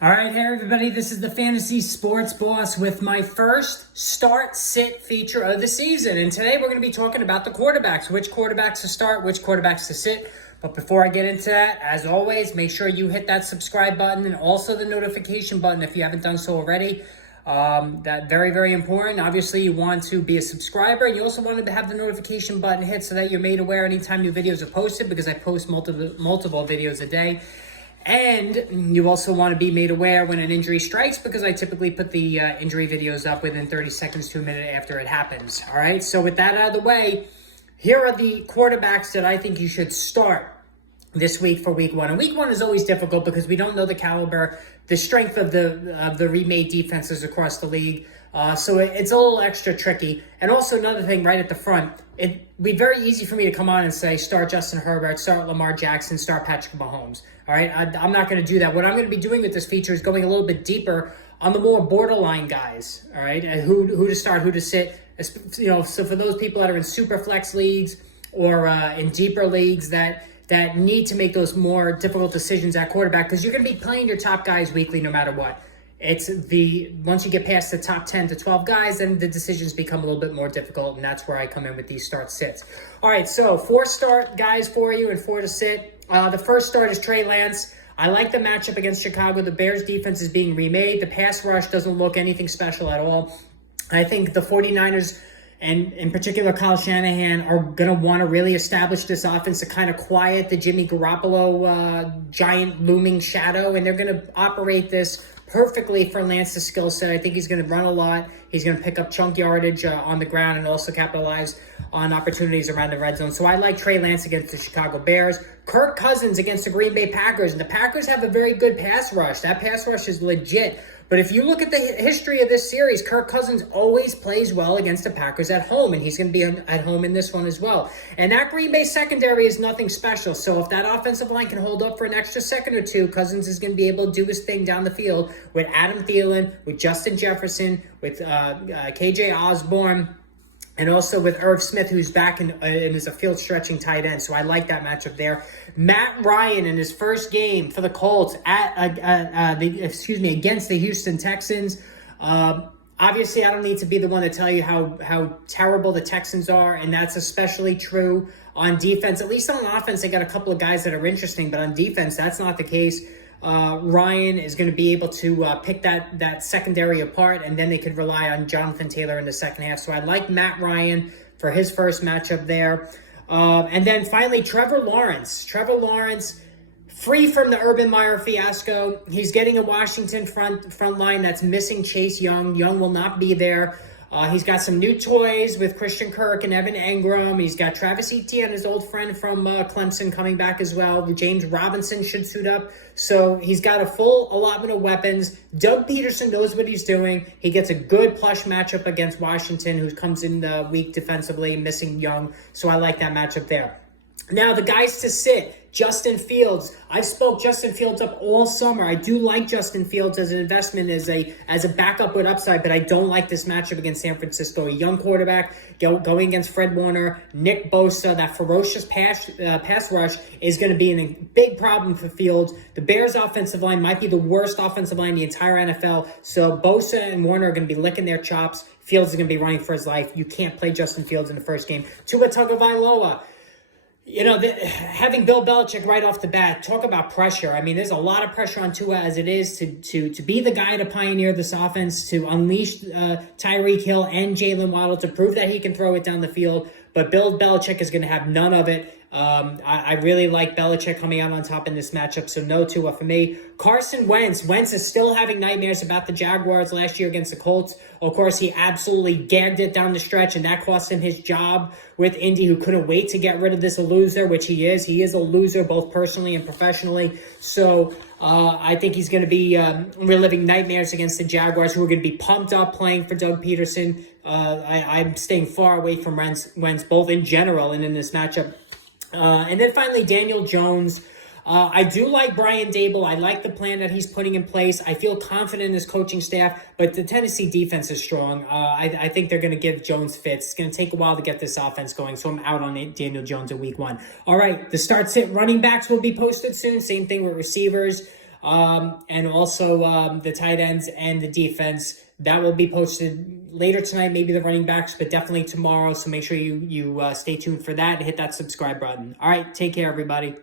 All right, hey everybody, this is the Fantasy Sports Boss with my first start-sit feature of the season. And today we're going to be talking about the quarterbacks, which quarterbacks to start, which quarterbacks to sit. But before I get into that, as always, make sure you hit that subscribe button and also the notification button if you haven't done so already. That very, very important. Obviously, you want to be a subscriber. And you also want to have the notification button hit so that you're made aware anytime new videos are posted, because I post multiple videos a day. And you also want to be made aware when an injury strikes, because I typically put the injury videos up within 30 seconds to a minute after it happens. All right, so with that out of the way, here are the quarterbacks that I think you should start this week for week one. And week one is always difficult because we don't know the caliber, the strength of the remade defenses across the league. So it's a little extra tricky. And also another thing right at the front, it'd be very easy for me to come on and say, start Justin Herbert, start Lamar Jackson, start Patrick Mahomes. All right, I'm not going to do that. What I'm going to be doing with this feature is going a little bit deeper on the more borderline guys. All right, and who to start, who to sit. So for those people that are in super flex leagues or in deeper leagues that need to make those more difficult decisions at quarterback, because you're going to be playing your top guys weekly no matter what. Once you get past the top 10 to 12 guys, then the decisions become a little bit more difficult, and that's where I come in with these start sits. All right, so 4 start guys for you and 4 to sit. The first start is Trey Lance. I like the matchup against Chicago. The Bears defense is being remade. The pass rush doesn't look anything special at all. I think the 49ers, and in particular Kyle Shanahan, are going to want to really establish this offense to kind of quiet the Jimmy Garoppolo giant looming shadow, and they're going to operate this perfectly for Lance's skill set. I think he's going to run a lot. He's going to pick up chunk yardage on the ground and also capitalize on opportunities around the red zone. So I like Trey Lance against the Chicago Bears. Kirk Cousins against the Green Bay Packers. And the Packers have a very good pass rush. That pass rush is legit. But if you look at the history of this series, Kirk Cousins always plays well against the Packers at home, and he's going to be at home in this one as well. And that Green Bay secondary is nothing special. So if that offensive line can hold up for an extra second or two, Cousins is going to be able to do his thing down the field with Adam Thielen, with Justin Jefferson, with KJ Osborne, and also with Irv Smith, who's back and is a field-stretching tight end. So I like that matchup there. Matt Ryan in his first game for the Colts against the Houston Texans. Obviously, I don't need to be the one to tell you how terrible the Texans are, and that's especially true on defense. At least on offense, they got a couple of guys that are interesting, but on defense, that's not the case. Ryan is going to be able to pick that secondary apart, and then they could rely on Jonathan Taylor in the second half. So I like Matt Ryan for his first matchup there. And then finally, Trevor Lawrence. Trevor Lawrence, free from the Urban Meyer fiasco. He's getting a Washington front line that's missing Chase Young. Young will not be there. He's got some new toys with Christian Kirk and Evan Engram. He's got Travis Etienne, his old friend from Clemson, coming back as well. James Robinson should suit up. So he's got a full allotment of weapons. Doug Peterson knows what he's doing. He gets a good plush matchup against Washington, who comes in weak defensively, missing Young. So I like that matchup there. Now, the guys to sit, Justin Fields. I've spoke Justin Fields up all summer. I do like Justin Fields as an investment, as a backup with upside, but I don't like this matchup against San Francisco. A young quarterback going against Fred Warner, Nick Bosa. That ferocious pass rush is going to be a big problem for Fields. The Bears' offensive line might be the worst offensive line in the entire NFL, so Bosa and Warner are going to be licking their chops. Fields is going to be running for his life. You can't play Justin Fields in the first game. Tua Tagovailoa. Having Bill Belichick right off the bat, talk about pressure. I mean, there's a lot of pressure on Tua as it is to be the guy to pioneer this offense, to unleash Tyreek Hill and Jalen Waddle, to prove that he can throw it down the field. But Bill Belichick is going to have none of it. I really like Belichick coming out on top in this matchup, so no Tua for me. Carson Wentz. Wentz is still having nightmares about the Jaguars last year against the Colts. Of course, he absolutely gagged it down the stretch, and that cost him his job with Indy, who couldn't wait to get rid of this loser, which he is. He is a loser both personally and professionally. So I think he's going to be reliving nightmares against the Jaguars, who are going to be pumped up playing for Doug Peterson. I'm staying far away from Wentz, both in general and in this matchup. And then finally, Daniel Jones. I do like Brian Dable. I like the plan that he's putting in place. I feel confident in his coaching staff, but the Tennessee defense is strong. I think they're going to give Jones fits. It's going to take a while to get this offense going, so I'm out on Daniel Jones in week one. All right, the start-sit running backs will be posted soon. Same thing with receivers. and also the tight ends and the defense. That will be posted later tonight, maybe the running backs, but definitely tomorrow. So make sure you stay tuned for that and hit that subscribe button. All right, take care, everybody.